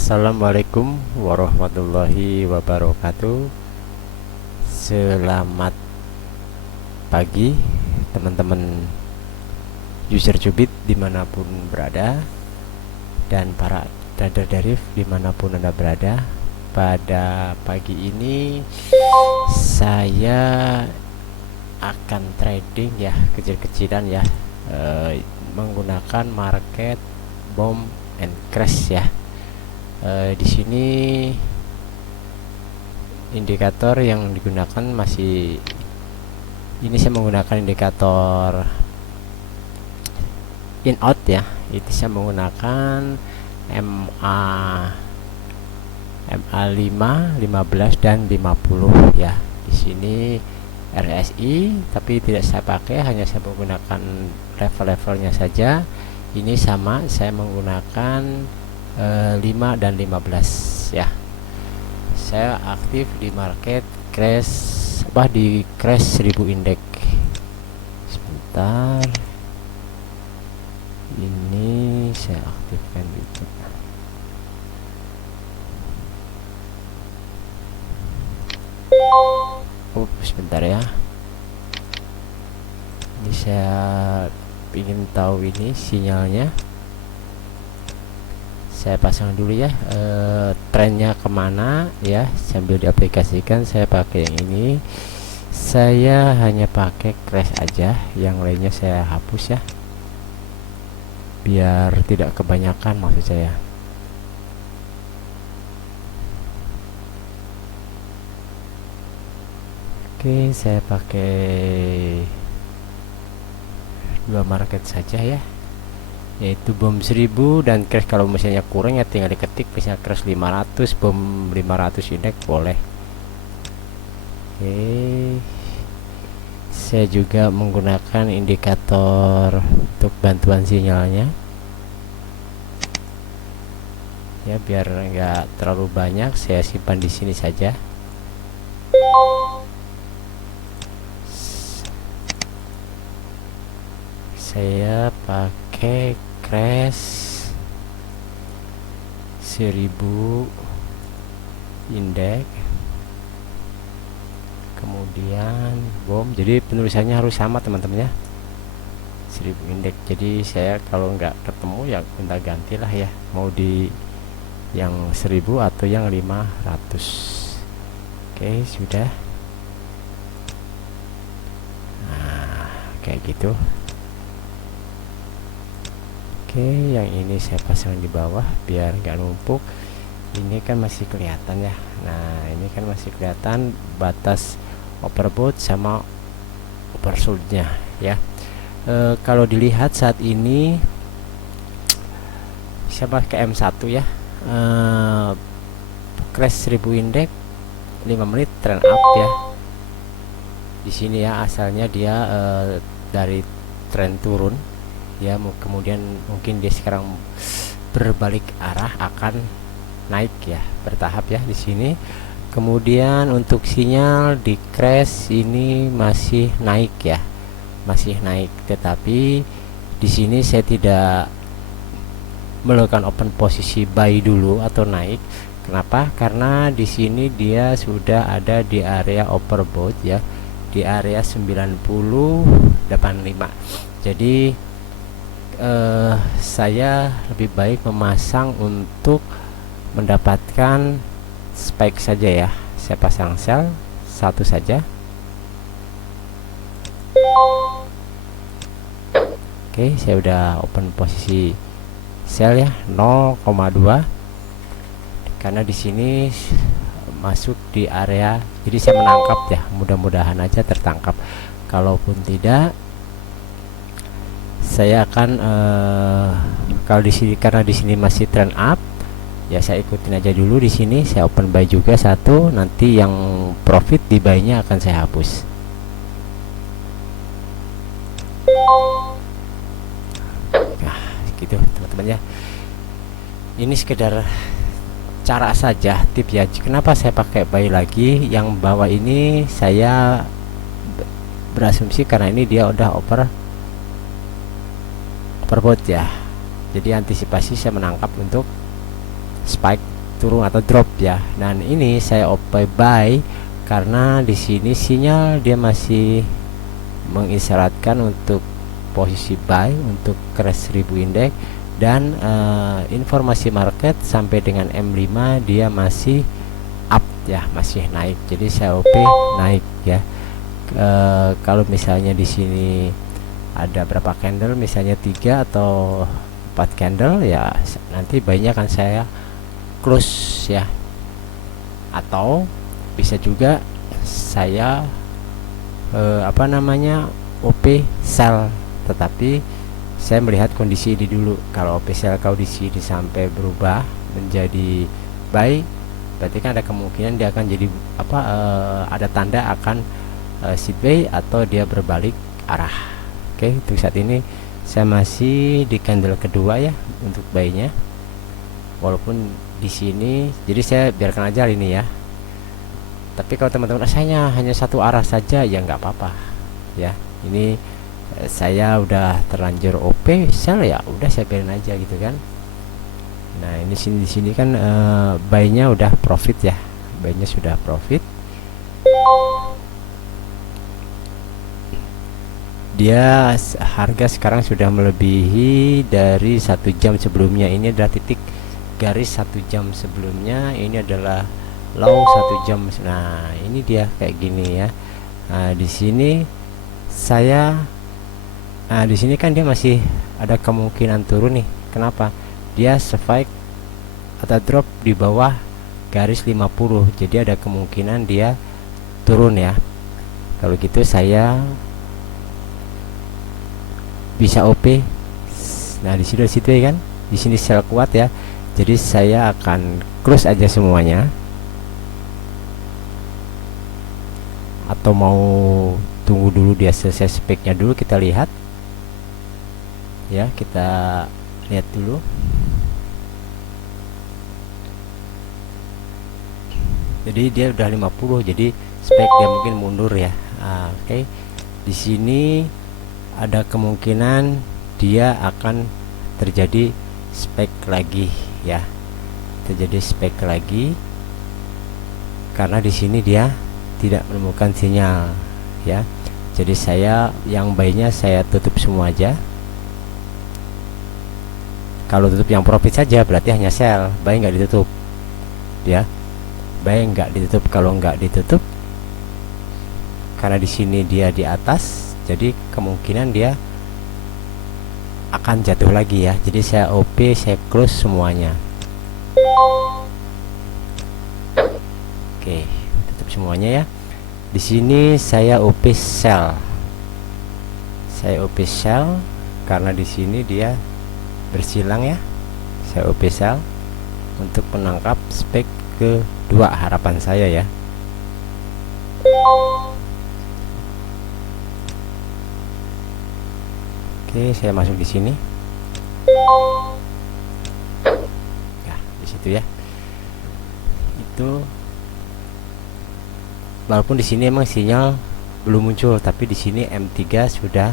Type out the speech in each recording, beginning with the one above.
Assalamualaikum warahmatullahi wabarakatuh. Selamat pagi teman-teman user Cubit dimanapun berada, dan para trader Derif dimanapun Anda berada. Pada pagi ini saya akan trading ya, kecil-kecilan ya, menggunakan market bomb and crash ya. Di sini indikator yang digunakan masih, ini saya menggunakan indikator in out ya. Itu saya menggunakan MA 5, 15 dan 50 ya. Di sini RSI tapi tidak saya pakai, hanya saya menggunakan level-levelnya saja. Ini sama, saya menggunakan 5 dan 15 ya. Saya aktif di market crash di crash 1000 indeks. Sebentar, ini saya aktifkan gitu. Sebentar ya, ini saya ingin tahu ini sinyalnya. Saya pasang dulu ya, trennya kemana ya, sambil diaplikasikan. Saya pakai yang ini, saya hanya pakai crash aja, yang lainnya saya hapus ya, biar tidak kebanyakan maksud saya. Oke, saya pakai dua market saja ya, yaitu bom 1000 dan crash. Kalau misalnya kurang ya tinggal diketik, misalnya crash 500, bom 500 indeks boleh. Oke, saya juga menggunakan indikator untuk bantuan sinyalnya ya, biar enggak terlalu banyak, saya simpan di sini saja. Saya pakai crash 1000 indeks, kemudian bom. Jadi penulisannya harus sama teman-teman ya, 1000 indeks. Jadi saya kalau nggak ketemu ya minta gantilah ya, mau di yang 1000 atau yang 500. Oke, sudah. Nah, kayak gitu. Oke, yang ini saya pasang di bawah biar nggak numpuk. Ini kan masih kelihatan ya. Nah, ini kan masih kelihatan batas overbought sama oversold-nya ya. Kalau dilihat saat ini saya pakai M1 ya, crash 1000 indeks 5 menit trend up ya. Di sini ya, asalnya dia dari trend turun ya, kemudian mungkin dia sekarang berbalik arah akan naik ya, bertahap ya di sini. Kemudian untuk sinyal di crash ini masih naik ya, masih naik, tetapi di sini saya tidak melakukan open posisi buy dulu atau naik. Kenapa? Karena di sini dia sudah ada di area overbought ya, di area 90.85. Jadi saya lebih baik memasang untuk mendapatkan spike saja ya. Saya pasang sell satu saja. Oke, saya udah open posisi sell ya 0,2, karena di sini masuk di area, jadi saya menangkap ya, mudah-mudahan aja tertangkap. Kalaupun tidak, saya akan kalau di sini, karena di sini masih trend up ya, saya ikutin aja dulu. Di sini saya open buy juga satu, nanti yang profit di buy-nya akan saya hapus. Nah, gitu teman-teman ya. Ini sekedar cara saja, tip ya. Kenapa saya pakai buy lagi? Yang bawah ini saya berasumsi karena ini dia udah overbought ya, jadi antisipasi saya menangkap untuk spike turun atau drop ya. Dan ini saya OP buy karena di sini sinyal dia masih mengisyaratkan untuk posisi buy untuk crash 1000 indeks, dan informasi market sampai dengan M5 dia masih up ya, masih naik. Jadi saya OP naik ya. Kalau misalnya di sini ada berapa candle, misalnya 3 atau 4 candle ya, nanti banyak kan saya close ya, atau bisa juga saya OP sell, tetapi saya melihat kondisi ini dulu. Kalau OP sell kondisi ini sampai berubah menjadi buy, berarti kan ada kemungkinan dia akan jadi ada tanda akan sideways atau dia berbalik arah. Oke, untuk saat ini saya masih di candle kedua ya untuk buy-nya. Walaupun di sini, jadi saya biarkan aja ini ya. Tapi kalau teman-teman rasanya hanya satu arah saja ya nggak apa-apa ya. Ini saya udah terlanjur OP sell ya, udah saya biarin aja gitu kan. Nah ini di sini kan buy-nya udah profit ya, buy-nya sudah profit. Dia harga sekarang sudah melebihi dari 1 jam sebelumnya. Ini adalah titik garis 1 jam sebelumnya, ini adalah low 1 jam. Nah ini dia kayak gini ya. Nah di sini di sini kan dia masih ada kemungkinan turun nih. Kenapa? Dia spike atau drop di bawah garis 50, jadi ada kemungkinan dia turun ya. Kalau gitu saya bisa OP. Nah di situ ya kan, di sini sell kuat ya, jadi saya akan close aja semuanya. Atau mau tunggu dulu dia selesai speknya dulu, kita lihat ya, kita lihat dulu. Jadi dia udah 50, jadi spek dia mungkin mundur ya. Oke. Di sini ada kemungkinan dia akan terjadi spek lagi ya, terjadi spek lagi karena di sini dia tidak menemukan sinyal ya. Jadi saya yang buy-nya saya tutup semua aja. Kalau tutup yang profit saja berarti hanya sell, buy nggak ditutup ya, buy nggak ditutup. Kalau nggak ditutup karena di sini dia di atas, jadi kemungkinan dia akan jatuh lagi ya. Jadi saya OP, saya close semuanya. Oke, tutup semuanya ya. Di sini saya OP sell. Saya OP sell karena di sini dia bersilang ya. Saya OP sell untuk menangkap spek kedua harapan saya ya. Oke, saya masuk di sini. Ya, di situ ya. Itu walaupun di sini emang sinyal belum muncul, tapi di sini M3 sudah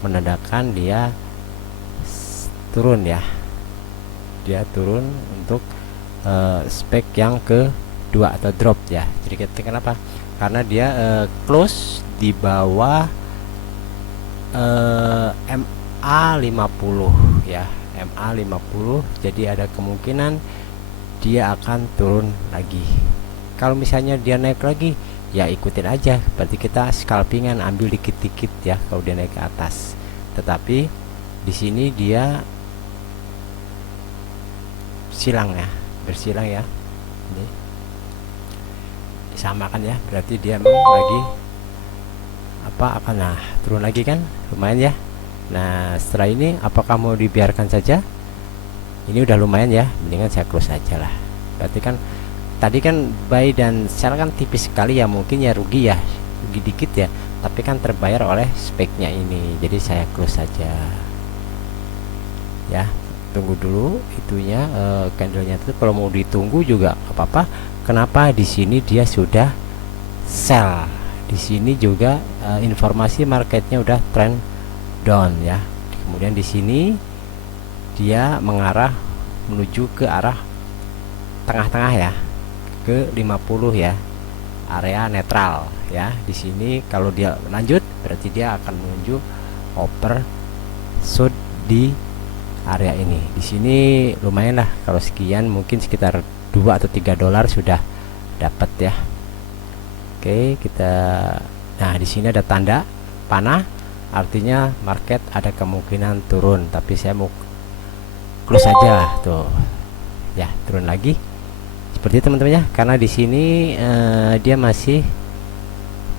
menandakan dia turun ya. Dia turun untuk spek yang kedua atau drop ya. Jadi kenapa? Karena dia close di bawah MA50 ya, MA50. Jadi ada kemungkinan dia akan turun lagi. Kalau misalnya dia naik lagi ya ikutin aja, berarti kita scalpingan, ambil dikit-dikit ya kalau dia naik ke atas. Tetapi di sini dia silang ya, bersilang ya. Ini disamakan ya, berarti dia memang lagi akan turun lagi kan, lumayan ya. Nah setelah ini apakah mau dibiarkan saja? Ini udah lumayan ya, mendingan saya close aja lah. Berarti kan tadi kan buy dan sell kan tipis sekali ya, mungkin ya rugi dikit ya, tapi kan terbayar oleh speknya ini. Jadi saya close saja ya. Tunggu dulu itunya candlenya itu, kalau mau ditunggu juga apa-apa. Kenapa? Di sini dia sudah sell. Di sini juga informasi marketnya udah trend down ya. Kemudian di sini dia mengarah menuju ke arah tengah-tengah ya, ke 50 ya, area netral ya. Di sini kalau dia lanjut berarti dia akan menuju overshoot di area ini. Di sini lumayan lah, kalau sekian mungkin sekitar 2 atau 3 dolar sudah dapat ya. Oke, kita nah di sini ada tanda panah, artinya market ada kemungkinan turun, tapi saya mau close aja tuh ya, turun lagi seperti itu teman-teman ya, karena di sini dia masih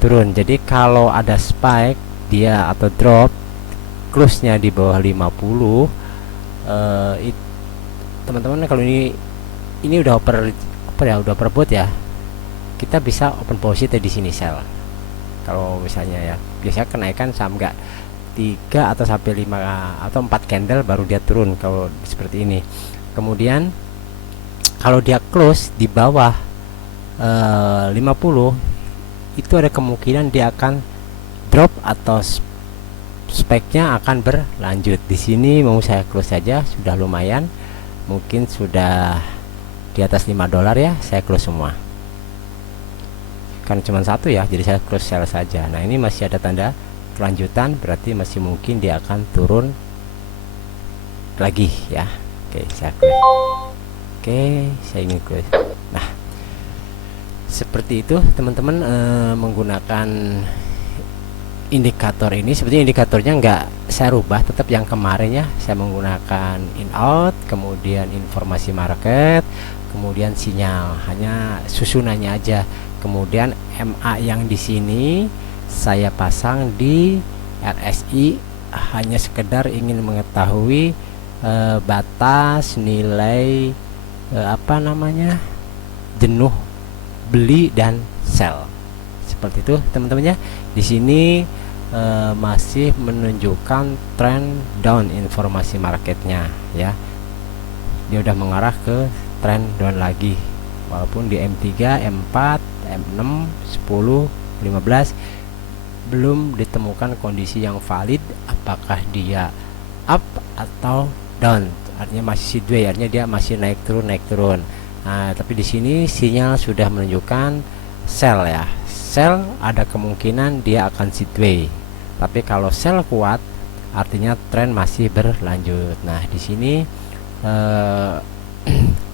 turun. Jadi kalau ada spike dia atau drop close nya di bawah 50, teman-teman kalau ini udah udah overbought ya, kita bisa open position di sini sell. Kalau misalnya ya, biasanya kenaikan saham nggak 3 atau sampai 5 atau 4 candle baru dia turun kalau seperti ini. Kemudian kalau dia close di bawah 50, itu ada kemungkinan dia akan drop atau spike-nya akan berlanjut. Di sini mau saya close saja, sudah lumayan, mungkin sudah di atas 5 dolar ya, saya close semua. Kan cuma satu ya, jadi saya close sell saja. Nah ini masih ada tanda kelanjutan, berarti masih mungkin dia akan turun lagi ya. Oke, saya close. Oke, saya ingin close. Nah seperti itu teman-teman, menggunakan indikator ini. Sepertinya indikatornya nggak saya rubah, tetap yang kemarin ya. Saya menggunakan in out, kemudian informasi market, kemudian sinyal, hanya susunannya aja. Kemudian MA yang di sini saya pasang di RSI, hanya sekedar ingin mengetahui batas nilai jenuh beli dan sell. Seperti itu teman-teman ya. Di sini masih menunjukkan trend down informasi marketnya ya. Dia udah mengarah ke trend down lagi, walaupun di M3, M4, M6, 10, 15 belum ditemukan kondisi yang valid apakah dia up atau down. Artinya masih sideways, artinya dia masih naik turun. Nah, tapi di sini sinyal sudah menunjukkan sell ya. Sell ada kemungkinan dia akan sideways. Tapi kalau sell kuat, artinya tren masih berlanjut. Nah, di sini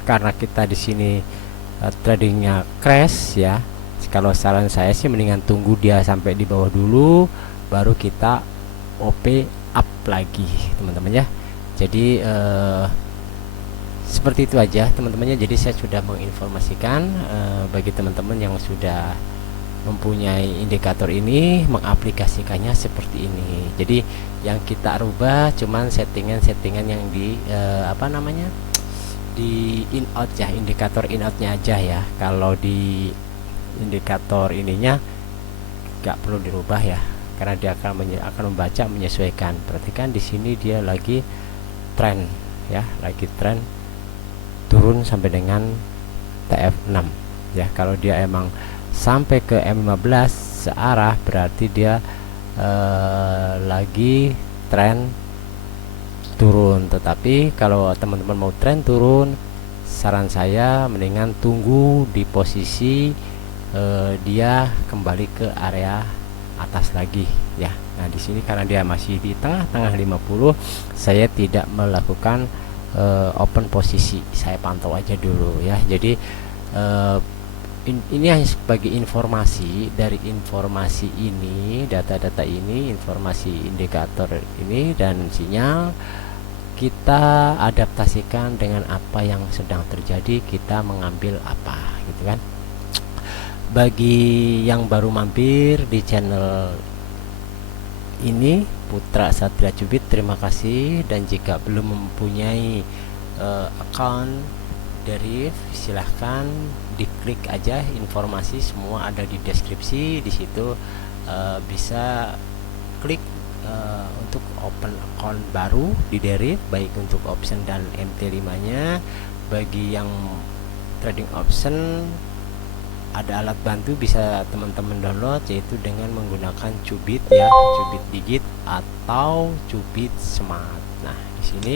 karena kita di sini tradingnya crash ya, kalau saran saya sih mendingan tunggu dia sampai di bawah dulu, baru kita OP up lagi teman-teman ya. Jadi seperti itu aja teman-temannya. Jadi saya sudah menginformasikan bagi teman-teman yang sudah mempunyai indikator ini, mengaplikasikannya seperti ini. Jadi yang kita rubah cuman settingan yang di di in out ya, indikator in outnya aja ya. Kalau di indikator ininya nggak perlu dirubah ya, karena dia akan membaca menyesuaikan. Perhatikan di sini dia lagi tren ya, lagi tren turun sampai dengan TF6 ya. Kalau dia emang sampai ke M15 searah, berarti dia lagi tren turun. Tetapi kalau teman-teman mau tren turun, saran saya mendingan tunggu di posisi dia kembali ke area atas lagi ya. Nah di sini karena dia masih di tengah-tengah 50, saya tidak melakukan open posisi, saya pantau aja dulu ya. Jadi ini hanya sebagai informasi. Dari informasi ini, data-data ini, informasi indikator ini dan sinyal, kita adaptasikan dengan apa yang sedang terjadi, kita mengambil apa gitu kan. Bagi yang baru mampir di channel ini, Putra Satria Cubit, terima kasih. Dan jika belum mempunyai account Deriv, silahkan diklik aja, informasi semua ada di deskripsi. Di situ bisa klik untuk open account baru di Deriv, baik untuk option dan MT5 nya. Bagi yang trading option, ada alat bantu bisa teman-teman download, yaitu dengan menggunakan Cubit ya, Cubit Digit atau Cubit Smart. Nah di sini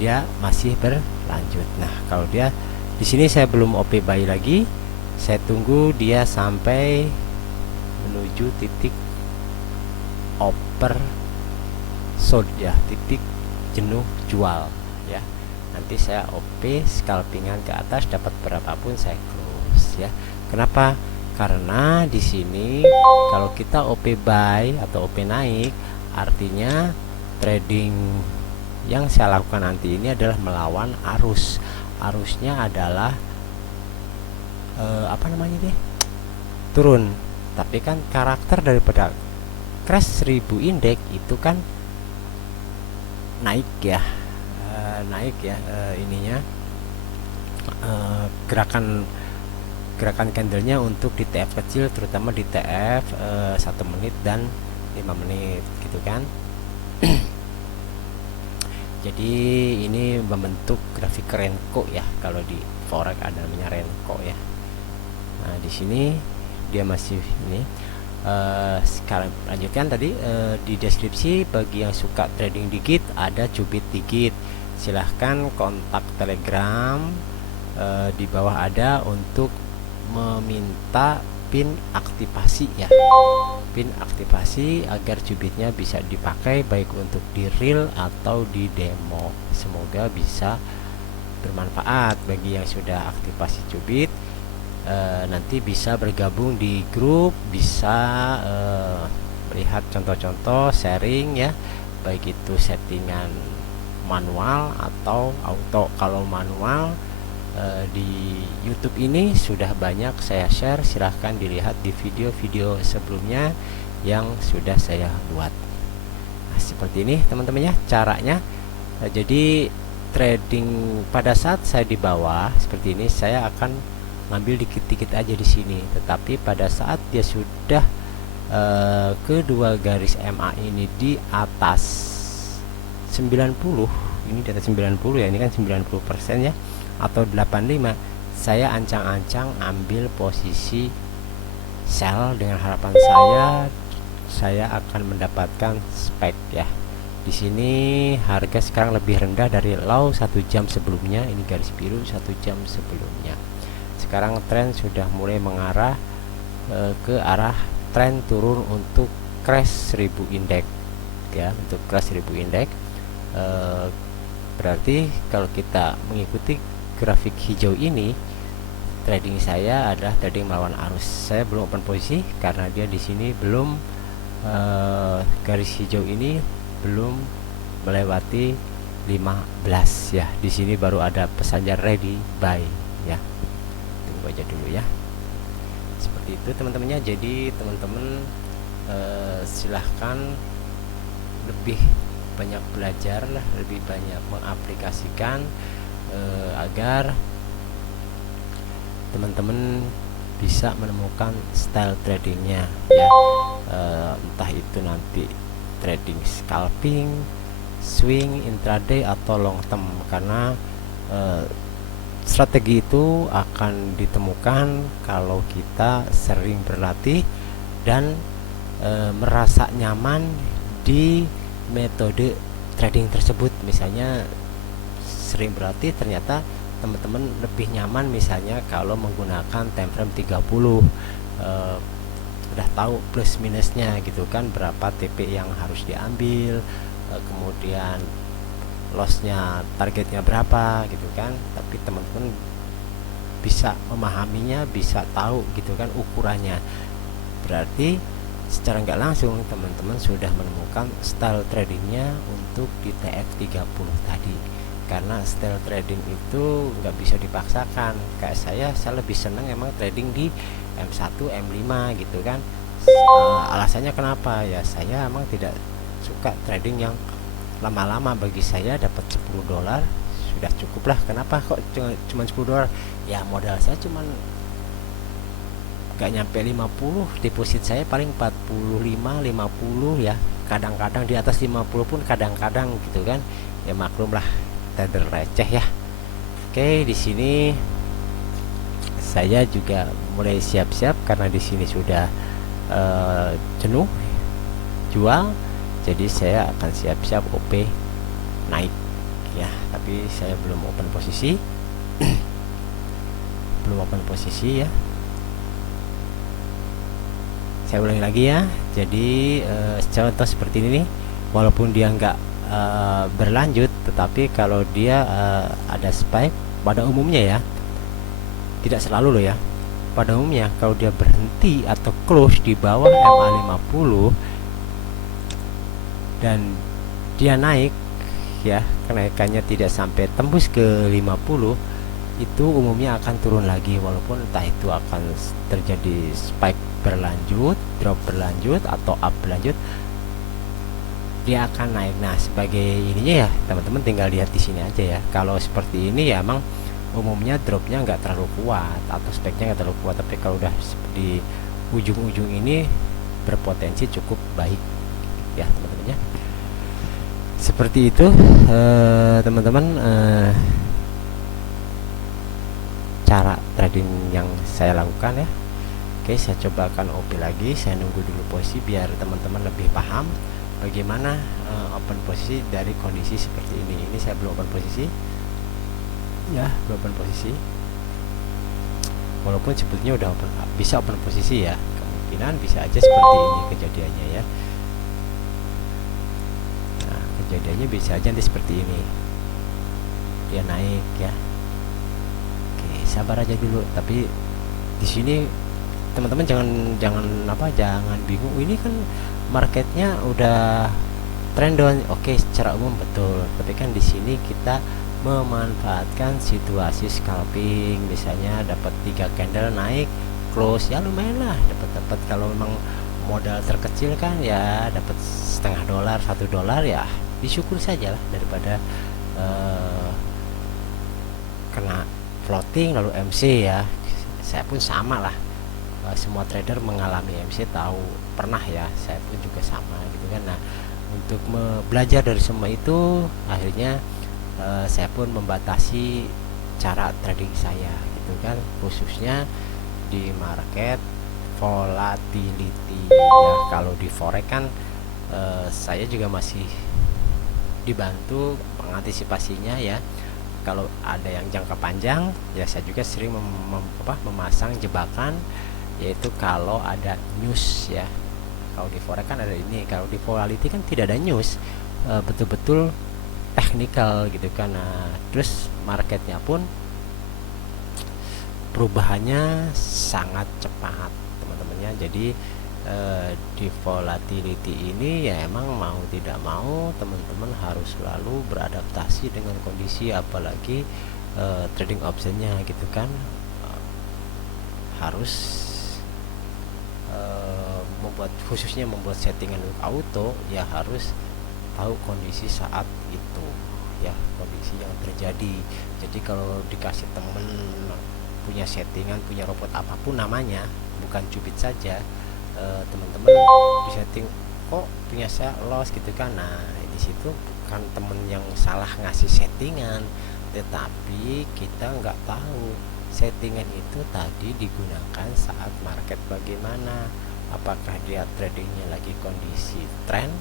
dia masih berlanjut. Nah kalau dia Di sini saya belum OP buy lagi, saya tunggu dia sampai menuju titik oversold ya, titik jenuh jual ya. Nanti saya OP scalpingan ke atas, dapat berapapun saya close ya. Kenapa? Karena di sini kalau kita OP buy atau OP naik, artinya trading yang saya lakukan nanti ini adalah melawan arus. Arusnya adalah apa namanya deh, turun. Tapi kan karakter daripada crash 1000 indeks itu kan naik ya, naik ya, ininya gerakan candlenya untuk di TF kecil, terutama di TF 1 menit dan 5 menit gitu kan. Jadi ini membentuk grafik Renko ya, kalau di forex ada namanya Renko ya. Nah di sini dia masih ini. Sekarang lanjutkan tadi di deskripsi, bagi yang suka trading digit ada cubit digit, silahkan kontak Telegram, di bawah ada untuk meminta pin aktivasi ya, pin aktivasi agar cubitnya bisa dipakai baik untuk di real atau di demo. Semoga bisa bermanfaat bagi yang sudah aktivasi cubit. Nanti bisa bergabung di grup, bisa melihat contoh-contoh sharing ya, baik itu settingan manual atau auto. Kalau manual di YouTube ini sudah banyak saya share, silahkan dilihat di video-video sebelumnya yang sudah saya buat. Nah, seperti ini teman-teman ya caranya. Jadi trading pada saat saya di bawah seperti ini, saya akan ngambil dikit-dikit aja di sini, tetapi pada saat dia sudah kedua garis MA ini di atas 90, ini di atas 90 ya, ini kan 90% ya, atau 85, saya ancang-ancang ambil posisi sell dengan harapan saya akan mendapatkan spek ya. Di sini harga sekarang lebih rendah dari low 1 jam sebelumnya, ini garis biru 1 jam sebelumnya. Sekarang tren sudah mulai mengarah ke arah tren turun untuk crash 1000 indeks ya, untuk crash 1000 indeks. Berarti kalau kita mengikuti grafik hijau ini, trading saya adalah trading melawan arus. Saya belum open posisi karena dia di sini belum garis hijau ini belum melewati 15 ya. Di sini baru ada pesannya ready buy ya. Tunggu aja dulu ya. Seperti itu teman-temannya. Jadi teman-teman silahkan lebih banyak belajar, lebih banyak mengaplikasikan agar teman-teman bisa menemukan style tradingnya ya, entah itu nanti trading scalping, swing, intraday atau long term, karena strategi itu akan ditemukan kalau kita sering berlatih dan merasa nyaman di metode trading tersebut. Misalnya sering berlatih, ternyata teman-teman lebih nyaman misalnya kalau menggunakan time frame 30, udah tahu plus minusnya gitu kan, berapa TP yang harus diambil, kemudian lossnya, targetnya berapa gitu kan. Tapi teman-teman bisa memahaminya, bisa tahu gitu kan ukurannya. Berarti secara nggak langsung teman-teman sudah menemukan style tradingnya untuk di TF30 tadi. Karena style trading itu nggak bisa dipaksakan. Kayak saya lebih senang emang trading di M1, M5 gitu kan. Alasannya kenapa ya, saya emang tidak suka trading yang lama-lama. Bagi saya dapat $10 sudah cukup lah. Kenapa kok cuma $10? Ya modal saya cuman gak nyampe 50, deposit saya paling 45, 50 ya, kadang-kadang di atas 50 pun kadang-kadang gitu kan. Ya maklum lah, trader receh ya. Oke, di sini saya juga mulai siap-siap karena di sini sudah jenuh jual, jadi saya akan siap-siap OP naik ya, tapi saya belum open posisi. belum open posisi ya. Saya ulangi lagi ya. Jadi contoh seperti ini nih, walaupun dia nggak berlanjut, tetapi kalau dia ada spike pada umumnya ya, tidak selalu loh ya, pada umumnya kalau dia berhenti atau close di bawah MA50 dan dia naik ya, kenaikannya tidak sampai tembus ke 50, itu umumnya akan turun lagi, walaupun entah itu akan terjadi spike berlanjut, drop berlanjut, atau up berlanjut, dia akan naik. Nah, sebagai ininya ya teman-teman tinggal lihat di sini aja ya. Kalau seperti ini ya emang umumnya dropnya nggak terlalu kuat atau speknya nggak terlalu kuat, tapi kalau udah di ujung-ujung ini berpotensi cukup baik ya teman-teman ya. Seperti itu teman-teman, cara trading yang saya lakukan ya. Oke, saya cobakan OP lagi, saya nunggu dulu posisi biar teman-teman lebih paham bagaimana open posisi dari kondisi seperti ini. Ini saya belum open posisi ya, belum open posisi, walaupun sebetulnya udah bisa open posisi ya, kemungkinan bisa aja seperti ini kejadiannya ya. Nah, kejadiannya bisa aja nanti seperti ini, dia naik ya. Oke, sabar aja dulu, tapi di sini teman-teman jangan bingung, ini kan marketnya udah trend down. Oke, secara umum betul, tapi kan di sini kita memanfaatkan situasi scalping, misalnya dapat 3 candle naik close ya lumayan lah, dapat kalau memang modal terkecil kan ya dapat setengah dolar, $1 ya disyukur saja lah, daripada kena floating lalu MC ya. Saya pun sama lah, semua trader mengalami MC, tahu pernah ya, saya pun juga sama gitu kan. Nah, untuk belajar dari semua itu akhirnya saya pun membatasi cara trading saya gitu kan, khususnya di market volatility ya. Kalau di forex kan saya juga masih dibantu mengantisipasinya ya. Kalau ada yang jangka panjang ya saya juga sering memasang jebakan, yaitu kalau ada news ya. Kalau di forex kan ada ini, kalau di volatility kan tidak ada news, betul-betul teknikal gitu kan. Nah, terus marketnya pun perubahannya sangat cepat teman-temannya. Jadi di volatility ini ya emang mau tidak mau teman-teman harus selalu beradaptasi dengan kondisi, apalagi trading optionnya gitu kan. Harus khususnya membuat settingan untuk auto ya, harus tahu kondisi saat itu ya, kondisi yang terjadi. Jadi kalau dikasih temen punya settingan, punya robot apapun namanya, bukan cubit saja, teman-teman disetting kok punya saya loss gitu kan. Nah, di situ bukan temen yang salah ngasih settingan, tetapi kita nggak tahu settingan itu tadi digunakan saat market bagaimana, apakah dia tradingnya lagi kondisi trend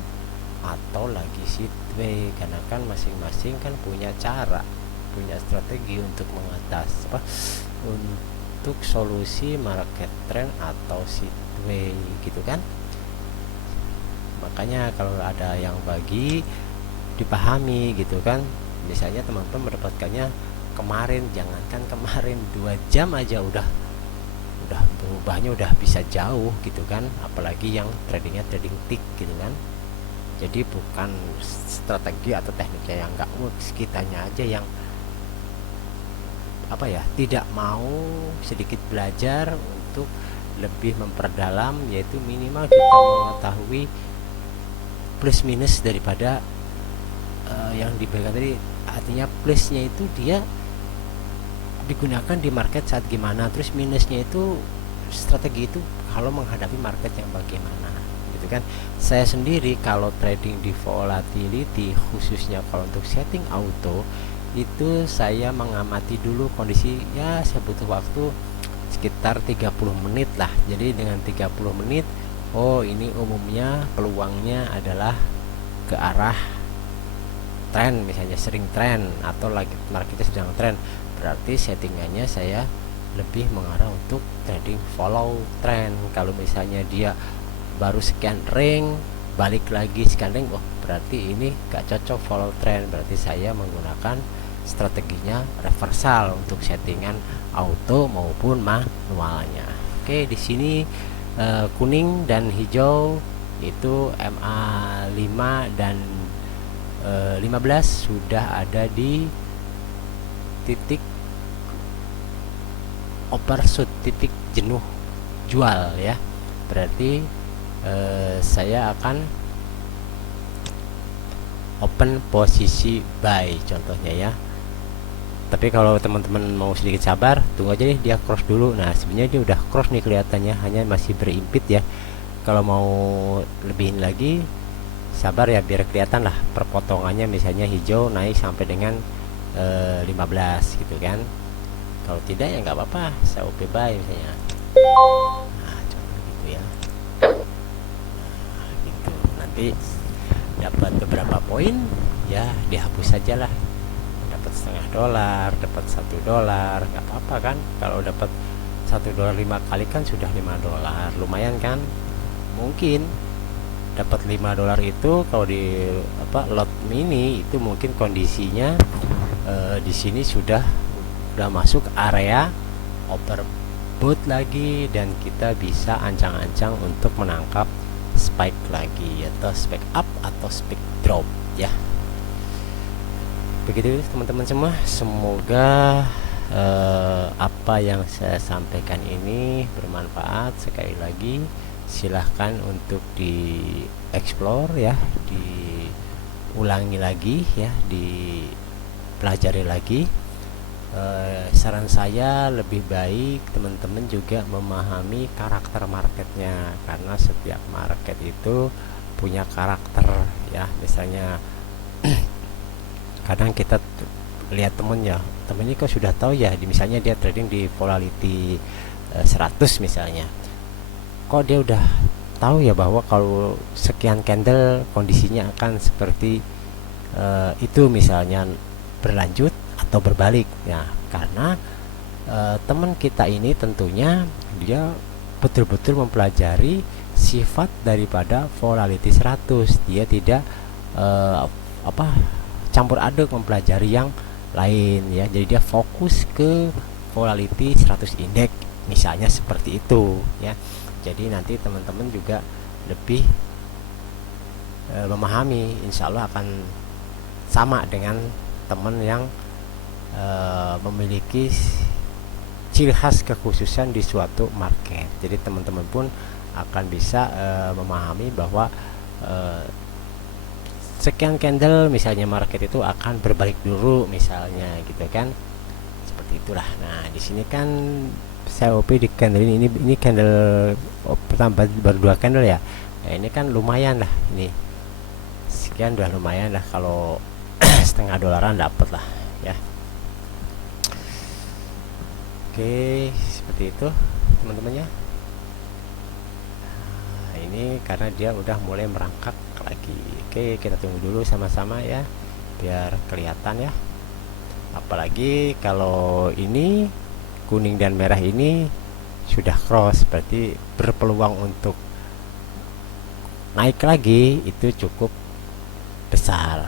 atau lagi sideway, karena kan masing-masing kan punya cara, punya strategi untuk untuk solusi market trend atau sideway gitu kan. Makanya kalau ada yang bagi dipahami gitu kan, misalnya teman-teman mendapatkannya kemarin, jangankan kemarin 2 jam aja udah berubahnya udah bisa jauh gitu kan, apalagi yang tradingnya trading tick gitu kan. Jadi bukan strategi atau tekniknya yang nggak works, kitanya aja yang tidak mau sedikit belajar untuk lebih memperdalam, yaitu minimal kita mengetahui plus minus daripada yang diberikan tadi. Artinya plusnya itu dia digunakan di market saat gimana, terus minusnya itu strategi itu kalau menghadapi market yang bagaimana gitu kan. Saya sendiri kalau trading di volatility, khususnya kalau untuk setting auto, itu saya mengamati dulu kondisinya. Saya butuh waktu sekitar 30 menit lah. Jadi dengan 30 menit, oh ini umumnya peluangnya adalah ke arah trend, misalnya sering trend atau lagi marketnya sedang trend, berarti settingannya saya lebih mengarah untuk trading follow trend. Kalau misalnya dia baru sekian ring balik lagi sekian ring, oh berarti ini gak cocok follow trend, berarti saya menggunakan strateginya reversal untuk settingan auto maupun manualnya. Oke, di sini kuning dan hijau itu MA5 dan 15 sudah ada di titik overshoot, titik jenuh jual ya. Berarti saya akan open posisi buy contohnya ya. Tapi kalau teman-teman mau sedikit sabar, tunggu aja deh dia cross dulu. Nah sebenarnya dia udah cross nih kelihatannya, hanya masih berimpit ya. Kalau mau lebihin lagi sabar ya, biar kelihatan lah perpotongannya, misalnya hijau naik sampai dengan 15 gitu kan. Kalau tidak ya nggak apa-apa, saya OP buy misalnya. Nah contoh gitu ya. Nah, gitu. Nanti dapat beberapa poin ya dihapus saja lah. Dapat setengah dolar, dapat $1, nggak apa-apa kan. Kalau dapat $1 5 kali kan sudah $5, lumayan kan. Mungkin dapat $5 itu kalau di lot mini itu mungkin kondisinya di sini sudah masuk area overbought lagi, dan kita bisa ancang-ancang untuk menangkap spike lagi atau spike up atau spike drop ya. Begitu teman-teman semua, semoga apa yang saya sampaikan ini bermanfaat. Sekali lagi silahkan untuk di explore ya, diulangi lagi ya, dipelajari lagi. Saran saya lebih baik teman-teman juga memahami karakter marketnya, karena setiap market itu punya karakter ya. Misalnya kadang kita lihat temennya kok sudah tahu ya, misalnya dia trading di volatility 100 misalnya, kok dia udah tahu ya bahwa kalau sekian candle kondisinya akan seperti itu misalnya, berlanjut atau berbalik ya. Karena teman kita ini tentunya dia betul-betul mempelajari sifat daripada volatility 100. Dia tidak campur aduk mempelajari yang lain ya. Jadi dia fokus ke volatility 100 indeks misalnya seperti itu ya. Jadi nanti teman-teman juga lebih memahami, insya Allah akan sama dengan teman yang memiliki ciri khas kekhususan di suatu market. Jadi teman-teman pun akan bisa memahami bahwa sekian candle misalnya market itu akan berbalik dulu misalnya gitu kan, seperti itulah. Nah di sini kan saya OP di candle ini candle pertama baru 2 candle ya. Nah, ini kan lumayan lah, ini sekian udah lumayan lah, kalau setengah dolaran dapat lah ya. Oke, seperti itu teman-temannya. Nah, ini karena dia udah mulai merangkak lagi. Oke, kita tunggu dulu sama-sama ya, biar kelihatan ya. Apalagi kalau ini kuning dan merah ini sudah cross, berarti berpeluang untuk naik lagi itu cukup besar.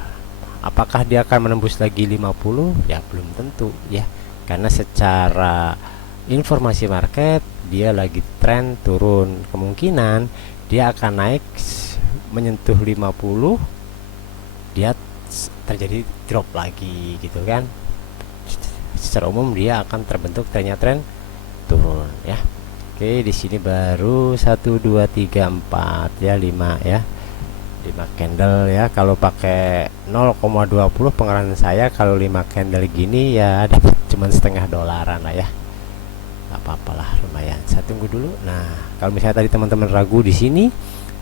Apakah dia akan menembus lagi 50? Ya belum tentu ya, karena secara informasi market dia lagi tren turun. Kemungkinan dia akan naik menyentuh 50, dia terjadi drop lagi gitu kan. Secara umum dia akan terbentuk trennya tren turun ya. Oke, di sini baru 1 2 3 4 ya, 5 ya. 5 candle ya. Kalau pakai 0,20 pengarahan saya, kalau 5 candle gini ya dapat cuman setengah dolaran lah ya. Gak apa-apalah, lumayan. Saya tunggu dulu. Nah, kalau misalnya tadi teman-teman ragu di sini,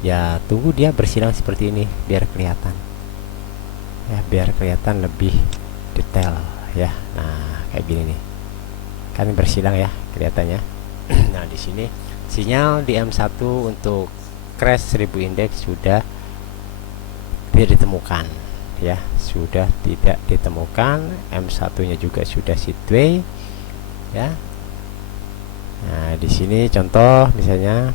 ya tunggu dia bersilang seperti ini biar kelihatan. Ya, biar kelihatan lebih detail ya. Nah, kayak gini nih. Kan bersilang ya kelihatannya. Nah, di sini sinyal di M1 untuk crash 1000 indeks sudah tidak ditemukan ya, sudah tidak ditemukan. M1 nya juga sudah sideway ya. Nah, di sini contoh misalnya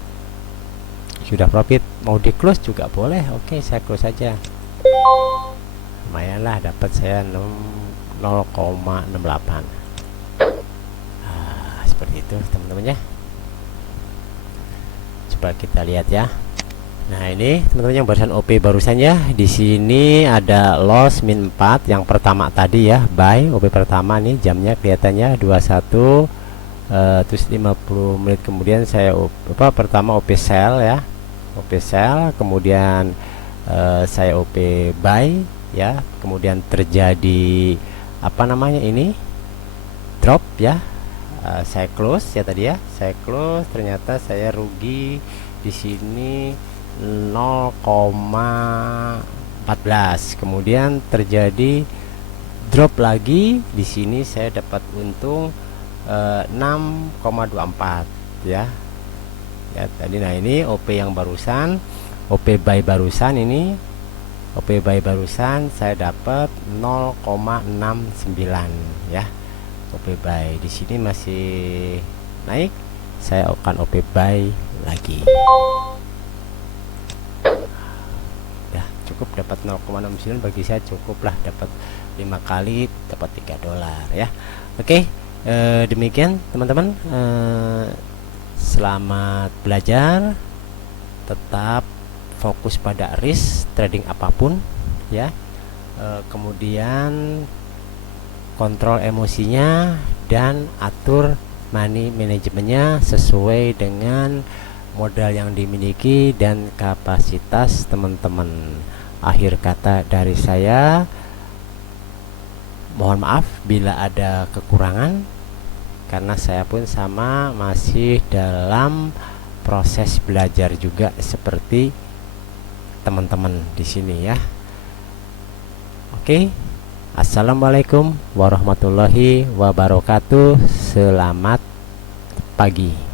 sudah profit, mau di close juga boleh. Oke, saya close saja. Lumayan lah, dapat saya 0,68. Seperti itu teman-teman ya. Coba kita lihat ya. Nah, ini teman-teman yang barusan OP barusan ya. Di sini ada loss min 4 yang pertama tadi ya, buy OP pertama nih, jamnya kelihatannya 21 terus 50 menit kemudian saya pertama OP sell ya. OP sell, kemudian saya OP buy ya, kemudian terjadi apa namanya ini? Drop ya. Saya close ya tadi ya. Saya close, ternyata saya rugi di sini 0,14. Kemudian terjadi drop lagi, di sini saya dapat untung 6,24 ya. Ya tadi. Nah, ini OP yang barusan, OP buy barusan ini, OP buy barusan saya dapat 0,69 ya. OP buy di sini masih naik, saya akan OP buy lagi. Cukup dapat 0,69, bagi saya cukup lah, dapat 5 kali dapat $3 ya. Oke, demikian teman-teman, selamat belajar, tetap fokus pada risk trading apapun ya. Kemudian kontrol emosinya dan atur money manajemennya sesuai dengan modal yang dimiliki dan kapasitas teman-teman. Akhir kata dari saya, mohon maaf bila ada kekurangan, karena saya pun sama masih dalam proses belajar juga seperti teman-teman di sini ya. Oke, assalamualaikum warahmatullahi wabarakatuh. Selamat pagi.